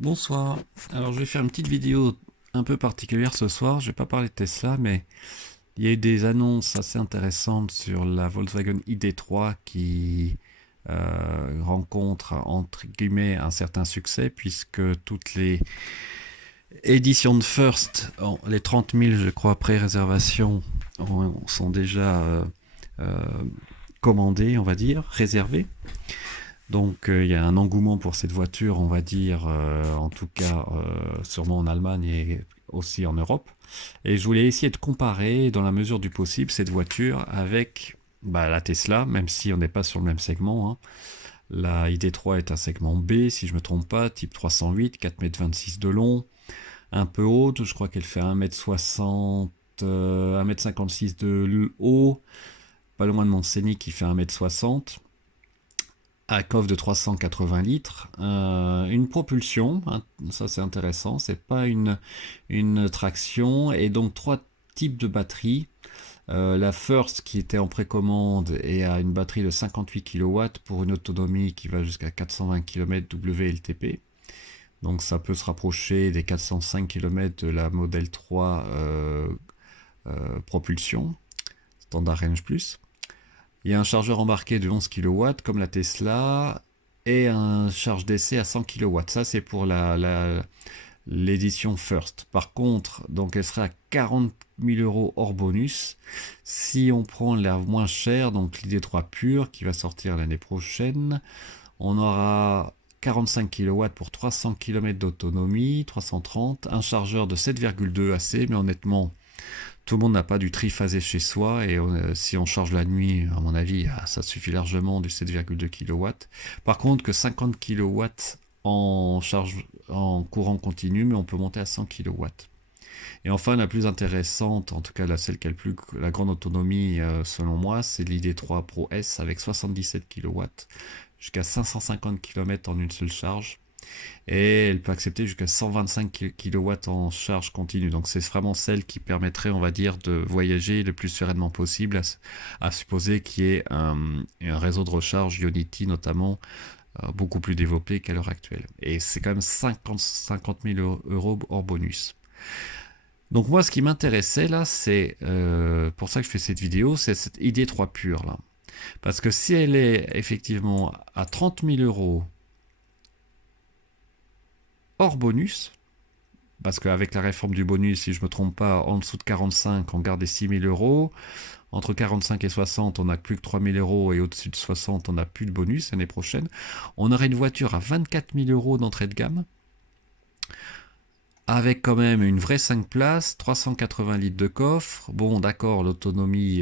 Bonsoir. Alors je vais faire une petite vidéo un peu particulière ce soir. Je vais pas parler de Tesla, mais il y a eu des annonces assez intéressantes sur la Volkswagen ID3 qui rencontre entre guillemets un certain succès puisque toutes les éditions de First, les 30 000 je crois pré-réservations sont déjà euh, commandées, on va dire, réservées. Donc il y a un engouement pour cette voiture, on va dire, en tout cas sûrement en Allemagne et aussi en Europe. Et je voulais essayer de comparer, dans la mesure du possible, cette voiture avec la Tesla, même si on n'est pas sur le même segment, hein. La ID3 est un segment B, si je ne me trompe pas, type 308, 4,26 m de long, un peu haute, je crois qu'elle fait 1,60 m, 1,56 m de haut, pas loin de mon Scénic qui fait 1,60 m, à coffre de 380 litres, une propulsion, hein, ça c'est intéressant, c'est pas une traction, et donc trois types de batteries. La First qui était en précommande et a une batterie de 58 kW pour une autonomie qui va jusqu'à 420 km WLTP. Donc ça peut se rapprocher des 405 km de la Model 3 propulsion, standard range plus. Il y a un chargeur embarqué de 11 kW comme la Tesla et un charge d'essai à 100 kW. Ça, c'est pour l'édition First. Par contre, donc elle sera à 40 000 euros hors bonus. Si on prend la moins chère, donc l'ID3 pure qui va sortir l'année prochaine, on aura 45 kW pour 300 km d'autonomie, 330, un chargeur de 7,2 AC, mais honnêtement, tout le monde n'a pas du triphasé chez soi et si on charge la nuit, à mon avis, ça suffit largement du 7,2 kW. Par contre, que 50 kW en charge en courant continu, mais on peut monter à 100 kW. Et enfin, la plus intéressante, en tout cas celle qui a la grande autonomie selon moi, c'est l'ID3 Pro S avec 77 kW jusqu'à 550 km en une seule charge et elle peut accepter jusqu'à 125 kW en charge continue. Donc c'est vraiment celle qui permettrait, on va dire, de voyager le plus sereinement possible, à supposer qu'il y ait un réseau de recharge Ionity notamment beaucoup plus développé qu'à l'heure actuelle. Et c'est quand même 50 000 euros hors bonus. Donc moi, ce qui m'intéressait là, c'est pour ça que je fais cette vidéo, c'est cette ID3 pure là. Parce que si elle est effectivement à 30 000 euros hors bonus, parce qu'avec la réforme du bonus, si je ne me trompe pas, en dessous de 45, on garde les 6 000 euros. Entre 45 et 60, on n'a plus que 3 000 euros et au-dessus de 60, on n'a plus de bonus l'année prochaine. On aurait une voiture à 24 000 euros d'entrée de gamme, avec quand même une vraie 5 places, 380 litres de coffre. Bon, d'accord, l'autonomie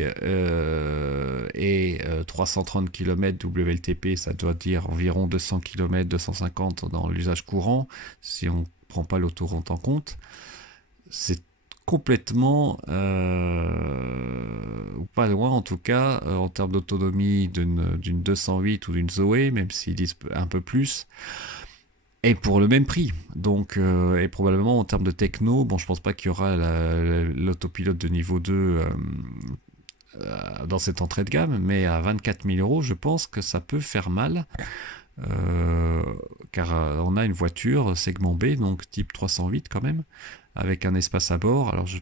est 330 km WLTP, ça doit dire environ 200 km, 250 dans l'usage courant, si on ne prend pas l'autoroute en compte. C'est complètement, ou pas loin en tout cas, en termes d'autonomie d'une 208 ou d'une Zoé, même s'ils disent un peu plus. Et pour le même prix. Donc, et probablement en termes de techno, bon, je pense pas qu'il y aura l'autopilote de niveau 2 dans cette entrée de gamme, mais à 24 000 euros, je pense que ça peut faire mal. Car on a une voiture segment B, donc type 308 quand même, avec un espace à bord. Alors je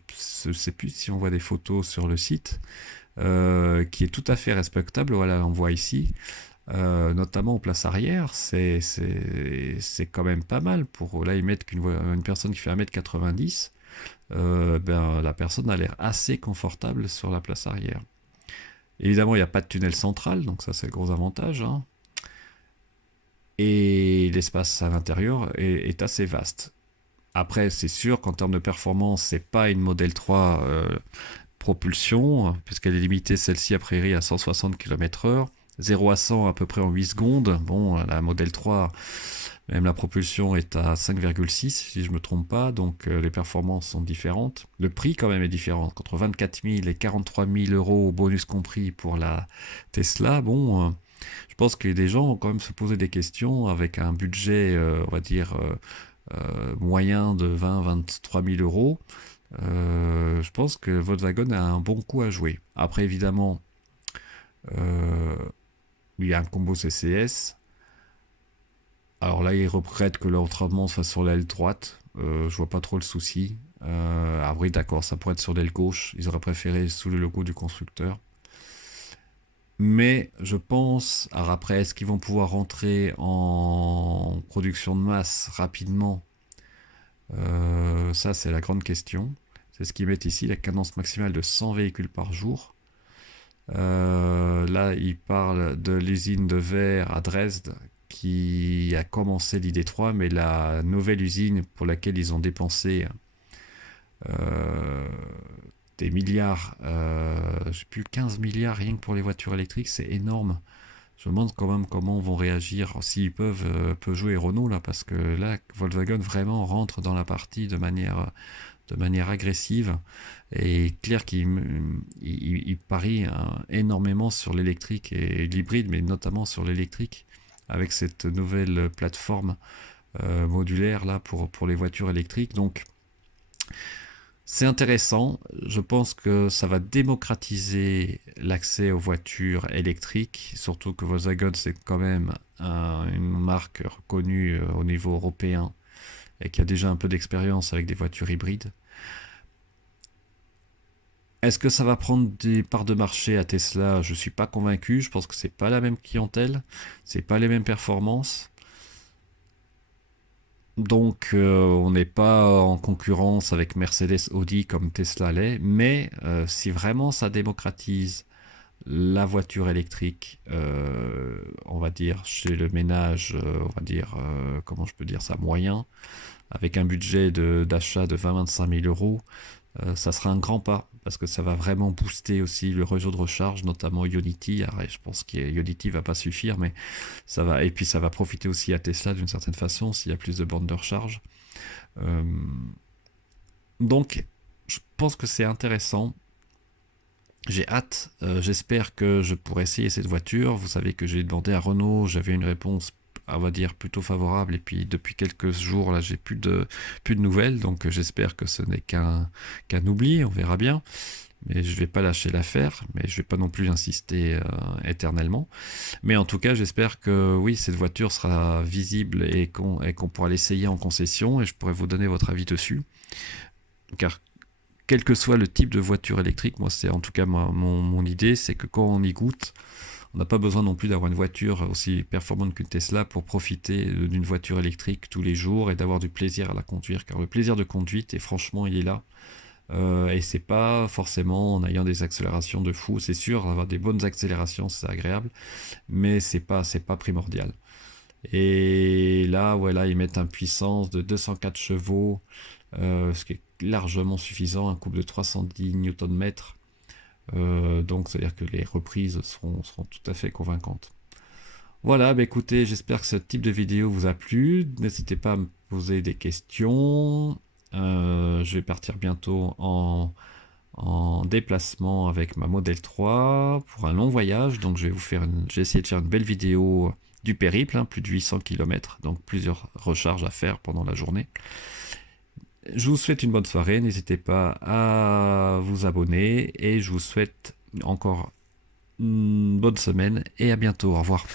ne sais plus si on voit des photos sur le site, qui est tout à fait respectable. Voilà, on voit ici. Notamment en place arrière, c'est quand même pas mal. Pour là, ils mettent qu'une personne qui fait 1,90 m, ben, la personne a l'air assez confortable sur la place arrière. Évidemment, il n'y a pas de tunnel central, donc ça c'est le gros avantage, hein. Et l'espace à l'intérieur est assez vaste. Après, c'est sûr qu'en termes de performance, c'est pas une Model 3 propulsion, puisqu'elle est limitée celle-ci a priori à 160 km/h. 0 à 100 à peu près en 8 secondes. Bon, la Model 3, même la propulsion est à 5,6 si je ne me trompe pas, donc les performances sont différentes. Le prix quand même est différent. Entre 24 000 et 43 000 euros, bonus compris pour la Tesla, bon, je pense que des gens vont quand même se poser des questions avec un budget, on va dire, moyen de 20-23 000 euros. Je pense que Volkswagen a un bon coup à jouer. Après, évidemment, euh, il y a un combo CCS Alors là, ils regrettent que leur traitement soit sur l'aile droite. Je vois pas trop le souci. Ah oui, d'accord, ça pourrait être sur l'aile gauche. Ils auraient préféré sous le logo du constructeur. Mais je pense, alors après, est-ce qu'ils vont pouvoir rentrer en production de masse rapidement? Ça, c'est la grande question. C'est ce qu'ils mettent ici, la cadence maximale de 100 véhicules par jour. Là, ils parlent de l'usine de verre à Dresde qui a commencé l'ID3, mais la nouvelle usine pour laquelle ils ont dépensé des milliards, je sais plus, 15 milliards rien que pour les voitures électriques, c'est énorme. Je me demande quand même comment vont réagir, s'ils peuvent, Peugeot et Renault, là, parce que là, Volkswagen vraiment rentre dans la partie de manière agressive, et clair qu'il parie énormément sur l'électrique et l'hybride, mais notamment sur l'électrique, avec cette nouvelle plateforme modulaire là pour les voitures électriques. Donc c'est intéressant, je pense que ça va démocratiser l'accès aux voitures électriques, surtout que Volkswagen c'est quand même une marque reconnue au niveau européen et qui a déjà un peu d'expérience avec des voitures hybrides. Est-ce que ça va prendre des parts de marché à Tesla? Je ne suis pas convaincu, je pense que c'est pas la même clientèle, c'est pas les mêmes performances. Donc on n'est pas en concurrence avec Mercedes, Audi comme Tesla l'est, mais si vraiment ça démocratise la voiture électrique, on va dire chez le ménage, on va dire, comment je peux dire ça, moyen, avec un budget d'achat de 20-25 000 euros, ça sera un grand pas, parce que ça va vraiment booster aussi le réseau de recharge, notamment Ionity. Alors, je pense que Ionity va pas suffire, mais ça va, et puis ça va profiter aussi à Tesla d'une certaine façon, s'il y a plus de bornes de recharge. Euh, donc, je pense que c'est intéressant. J'ai hâte, j'espère que je pourrai essayer cette voiture. Vous savez que j'ai demandé à Renault, j'avais une réponse, on va dire, plutôt favorable, et puis depuis quelques jours, là, j'ai plus de nouvelles, donc j'espère que ce n'est qu'un oubli, on verra bien. Mais je vais pas lâcher l'affaire, mais je vais pas non plus insister éternellement. Mais en tout cas, j'espère que oui, cette voiture sera visible et qu'on pourra l'essayer en concession, et je pourrai vous donner votre avis dessus. Car quel que soit le type de voiture électrique, moi c'est en tout cas mon idée, c'est que quand on y goûte, on n'a pas besoin non plus d'avoir une voiture aussi performante qu'une Tesla pour profiter d'une voiture électrique tous les jours et d'avoir du plaisir à la conduire, car le plaisir de conduite, et franchement, il est là. Et c'est pas forcément en ayant des accélérations de fou, c'est sûr, avoir des bonnes accélérations, c'est agréable, mais c'est pas primordial. Et là, voilà, ils mettent une puissance de 204 chevaux, ce qui est largement suffisant, un couple de 310 Nm. Donc, c'est-à-dire que les reprises seront tout à fait convaincantes. Voilà, bah écoutez, j'espère que ce type de vidéo vous a plu. N'hésitez pas à me poser des questions. Je vais partir bientôt en déplacement avec ma Model 3 pour un long voyage. Donc, je vais essayer de faire une belle vidéo du périple, hein, plus de 800 km, donc plusieurs recharges à faire pendant la journée. Je vous souhaite une bonne soirée, n'hésitez pas à vous abonner et je vous souhaite encore une bonne semaine et à bientôt, au revoir.